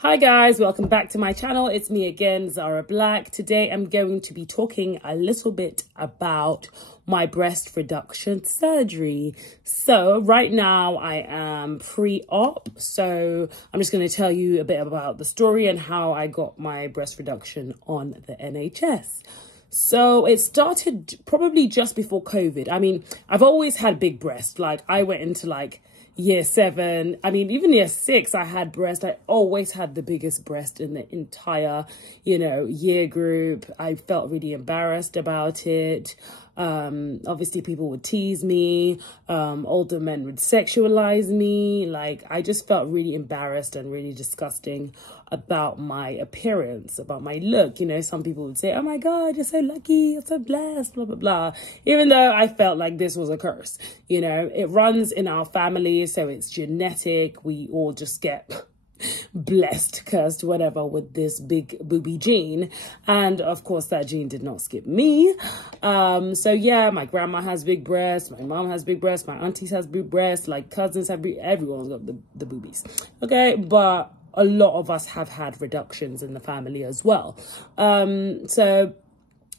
Hi guys, welcome back to my channel. It's me again, Zara Black. Today I'm going to be talking a little bit about my breast reduction surgery. So right now I am pre-op, so I'm just going to tell you a bit about the story and how I got my breast reduction on the NHS. So it started probably just before COVID. I mean, I've always had big breasts. Like I went into year 7, I mean, even year 6, I had breast. I always had the biggest breast in the entire, year group. I felt really embarrassed about it. Obviously people would tease me. Older men would sexualize me. Like, I just felt really embarrassed and really disgusting about my appearance, about my look. Some people would say, oh my God, you're so lucky, you're so blessed, blah, blah, blah. Even though I felt like this was a curse, it runs in our family. So it's genetic. We all just get blessed, cursed, whatever, with this big booby gene. And of course that gene did not skip me. So yeah, my grandma has big breasts, my mom has big breasts, my aunties has big breasts, like cousins have everyone's got the boobies. Okay, but a lot of us have had reductions in the family as well. So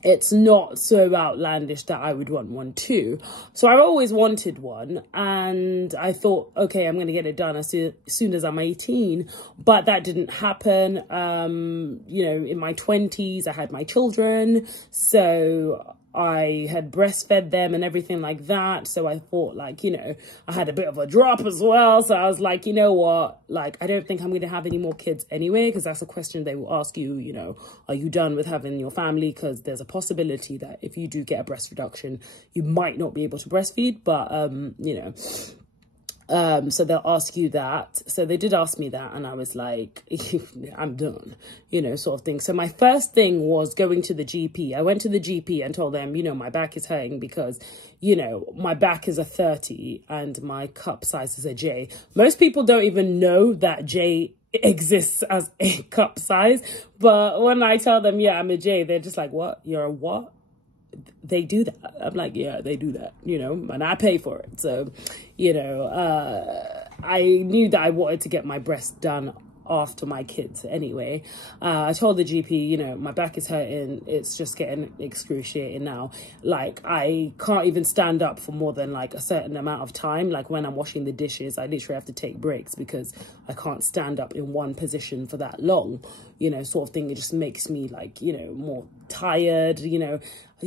it's not so outlandish that I would want one too. So I've always wanted one, and I thought, okay, I'm going to get it done as soon as I'm 18. But that didn't happen. In my 20s, I had my children. So I had breastfed them and everything like that. So I thought I had a bit of a drop as well. So I was like, you know what? I don't think I'm going to have any more kids anyway, because that's a question they will ask you, are you done with having your family? Because there's a possibility that if you do get a breast reduction, you might not be able to breastfeed. But, so they'll ask you that. So they did ask me that, and I was like, I'm done, sort of thing. So my first thing was going to the GP. I went to the GP and told them, my back is hurting because, my back is a 30 and my cup size is a J. Most people don't even know that J exists as a cup size. But when I tell them, yeah, I'm a J, they're just like, what? You're a what? They do that. I'm like, yeah, they do that, and I pay for it. So, I knew that I wanted to get my breast done after my kids anyway. I told the GP, my back is hurting. It's just getting excruciating now. I can't even stand up for more than a certain amount of time. When I'm washing the dishes, I literally have to take breaks because I can't stand up in one position for that long, sort of thing. It just makes me more tired,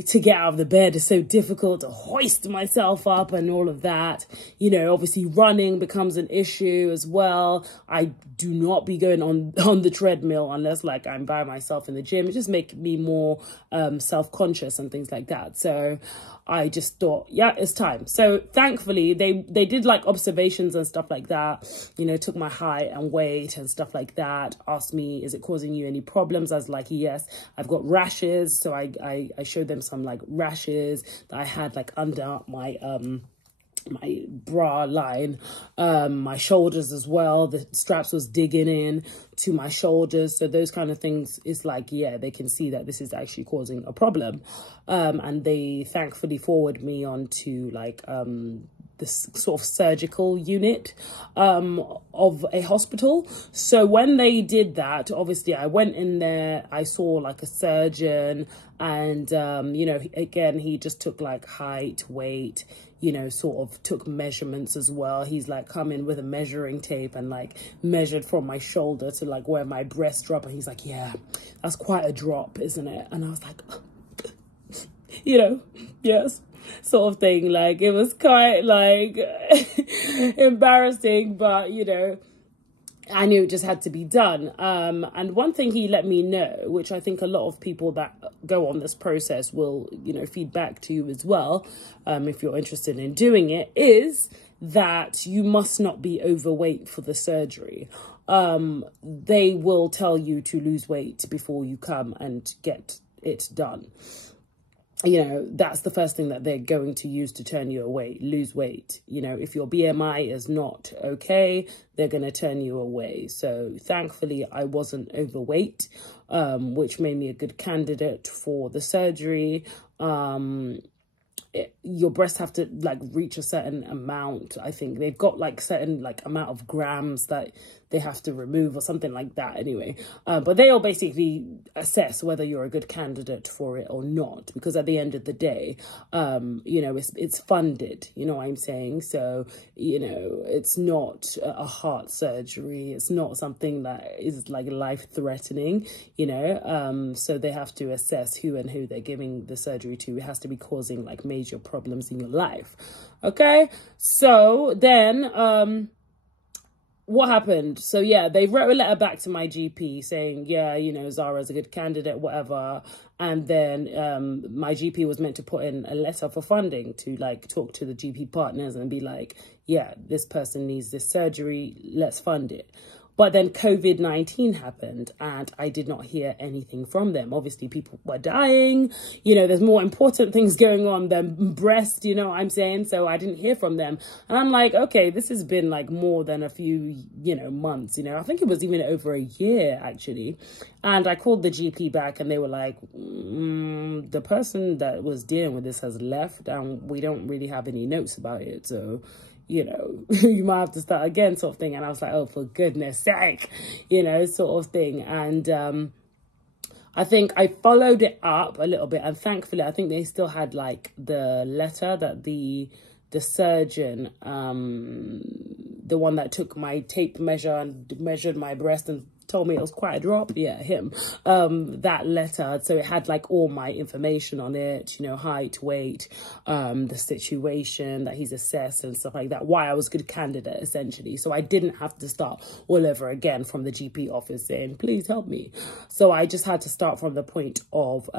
to get out of the bed is so difficult, to hoist myself up and all of that. Obviously running becomes an issue as well. I do not be going on the treadmill unless I'm by myself in the gym. It just makes me more self-conscious and things like that. So I just thought, yeah, it's time. So thankfully they did observations and stuff like that, took my height and weight and stuff like that, asked me, is it causing you any problems? I was like, yes. I've got rashes. So I showed them some rashes that I had under my my bra line, my shoulders as well. The straps was digging in to my shoulders. So those kind of things is yeah, they can see that this is actually causing a problem. And they thankfully forward me on to this sort of surgical unit of a hospital. So when they did that, obviously I went in there, I saw a surgeon, and again, he just took height, weight, sort of took measurements as well. He's come in with a measuring tape and measured from my shoulder to where my breast drop, and he's like, yeah, that's quite a drop, isn't it? And I was like, yes, sort of thing. It was quite embarrassing, but I knew it just had to be done. And one thing he let me know, which I think a lot of people that go on this process will, feed back to you as well, if you're interested in doing it, is that you must not be overweight for the surgery. They will tell you to lose weight before you come and get it done. That's the first thing that they're going to use to turn you away, lose weight. If your BMI is not okay, they're going to turn you away. So thankfully, I wasn't overweight, which made me a good candidate for the surgery. Your breasts have to reach a certain amount. I think they've got certain amount of grams that they have to remove or something like that anyway. But they'll basically assess whether you're a good candidate for it or not, because at the end of the day, you know, it's funded, you know what I'm saying? So, you know, it's not a heart surgery. It's not something that is like life-threatening, you know? So they have to assess who they're giving the surgery to. It has to be causing like major problems in your life. Okay, so then what happened? So yeah, they wrote a letter back to my GP saying, yeah, you know, Zara's a good candidate, whatever. And then my GP was meant to put in a letter for funding to like talk to the GP partners and be like, yeah, this person needs this surgery, let's fund it. But then COVID-19 happened and I did not hear anything from them. Obviously, people were dying. You know, there's more important things going on than breast, you know what I'm saying? So I didn't hear from them. And I'm like, okay, this has been like more than a few, you know, months, you know. I think it was even over a year, actually. And I called the GP back and they were like, the person that was dealing with this has left and we don't really have any notes about it. So, you know, you might have to start again, sort of thing. And I was like, oh, for goodness sake, you know, sort of thing. And I think I followed it up a little bit. And thankfully, I think they still had like the letter that the surgeon, the one that took my tape measure and measured my breast and told me it was quite a drop, yeah, him, that letter. So it had like all my information on it, you know, height, weight, the situation that he's assessed and stuff like that, why I was a good candidate essentially. So I didn't have to start all over again from the GP office saying, please help me. So I just had to start from the point of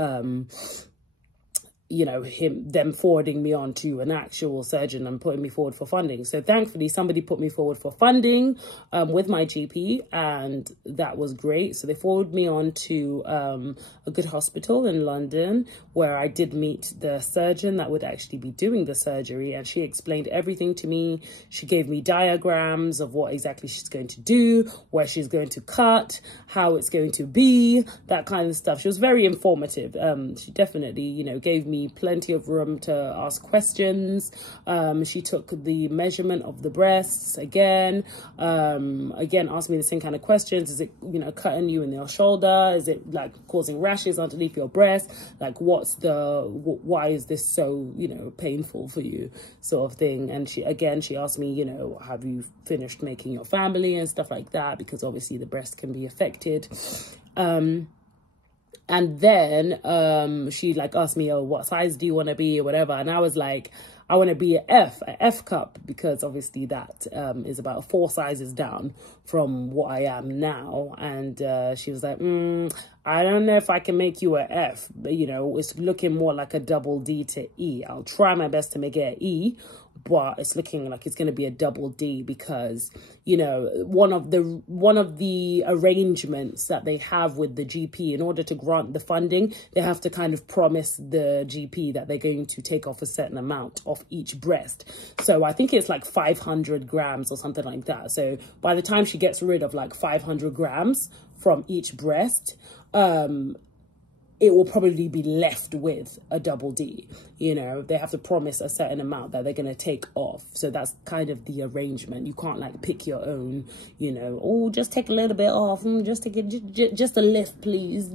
you know, them forwarding me on to an actual surgeon and putting me forward for funding. So thankfully, somebody put me forward for funding with my GP, and that was great. So they forwarded me on to a good hospital in London, where I did meet the surgeon that would actually be doing the surgery, and she explained everything to me. She gave me diagrams of what exactly she's going to do, where she's going to cut, how it's going to be, that kind of stuff. She was very informative. She definitely, you know, gave me plenty of room to ask questions. She took the measurement of the breasts again asked me the same kind of questions. Is it, you know, cutting you in your shoulder? Is it like causing rashes underneath your breast? Like, why is this so, you know, painful for you, sort of thing? And she asked me, you know, have you finished making your family and stuff like that, because obviously the breast can be affected. And then she like asked me, oh, what size do you want to be or whatever? And I was like, I want to be an F cup, because obviously that is about 4 sizes down from what I am now. And she was like, I don't know if I can make you an F, but, you know, it's looking more like a double D to E. I'll try my best to make it an E, but it's looking like it's going to be a double D, because, you know, one of the arrangements that they have with the GP, in order to grant the funding, they have to kind of promise the GP that they're going to take off a certain amount off each breast. So I think it's like 500 grams or something like that. So by the time she gets rid of like 500 grams from each breast, it will probably be left with a double D. You know, they have to promise a certain amount that they're going to take off. So that's kind of the arrangement. You can't like pick your own, you know, oh, just take a little bit off, just take it, just a lift, please.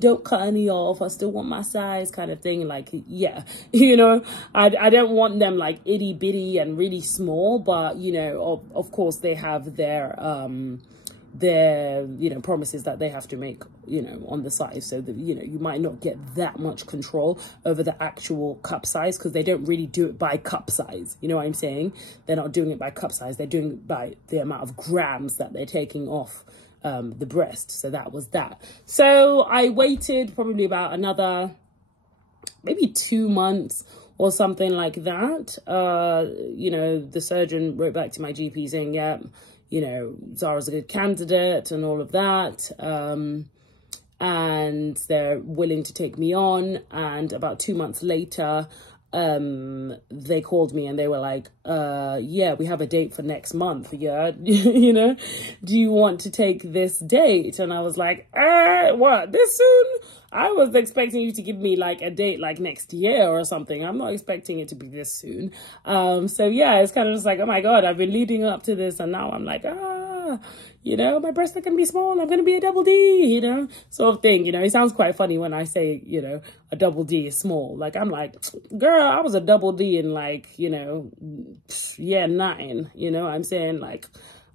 Don't cut any off. I still want my size, kind of thing. Like, yeah, you know, I don't want them like itty bitty and really small, but, you know, of course they have their, you know, promises that they have to make, you know, on the size, so that, you know, you might not get that much control over the actual cup size, because they don't really do it by cup size, you know what I'm saying? They're not doing it by cup size, they're doing it by the amount of grams that they're taking off the breast. So that was that. So I waited probably about another maybe 2 months or something like that. You know, the surgeon wrote back to my GP saying, yeah, you know, Zara's a good candidate and all of that. And they're willing to take me on. And about 2 months later, they called me and they were like, yeah, we have a date for next month. Yeah. You know, do you want to take this date? And I was like, what, this soon? I was expecting you to give me like a date like next year or something. I'm not expecting it to be this soon. So yeah, it's kind of just like, oh my God, I've been leading up to this, and now I'm like, you know, my breasts are going to be small. I'm going to be a double D, you know, sort of thing. You know, it sounds quite funny when I say, you know, a double D is small. Like, I'm like, girl, I was a double D in like, you know, year 9, you know what I'm saying? Like,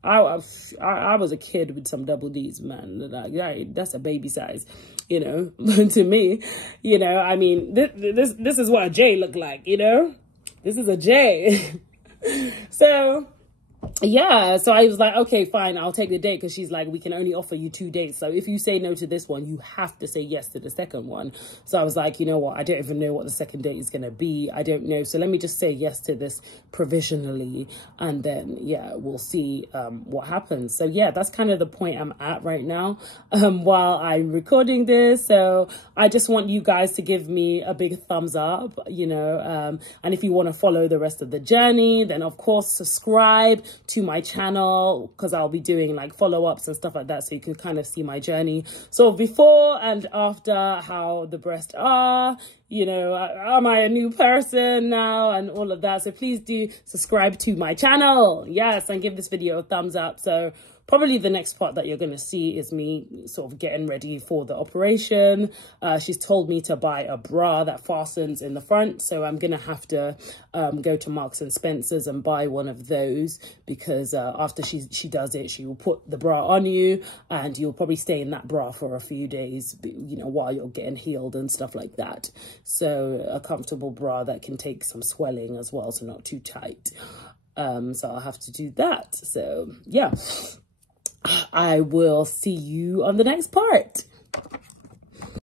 I was a kid with some double Ds, man. Like, that's a baby size, you know, to me, you know, I mean, this is what a J looked like, you know, this is a J. So yeah, so I was like, okay, fine, I'll take the date, because she's like, we can only offer you 2 dates. So if you say no to this one, you have to say yes to the second one. So I was like, you know what? I don't even know what the second date is going to be. I don't know. So let me just say yes to this provisionally. And then, yeah, we'll see what happens. So yeah, that's kind of the point I'm at right now while I'm recording this. So I just want you guys to give me a big thumbs up, you know, and if you want to follow the rest of the journey, then of course, subscribe to my channel, because I'll be doing like follow-ups and stuff like that, so you can kind of see my journey, so before and after, how the breasts are, you know, am I a new person now, and all of that. So please do subscribe to my channel, yes, and give this video a thumbs up. So probably the next part that you're going to see is me sort of getting ready for the operation. She's told me to buy a bra that fastens in the front. So I'm going to have to go to Marks and Spencer's and buy one of those, because after she does it, she will put the bra on you, and you'll probably stay in that bra for a few days, you know, while you're getting healed and stuff like that. So a comfortable bra that can take some swelling as well, so not too tight. So I'll have to do that. So yeah. I will see you on the next part.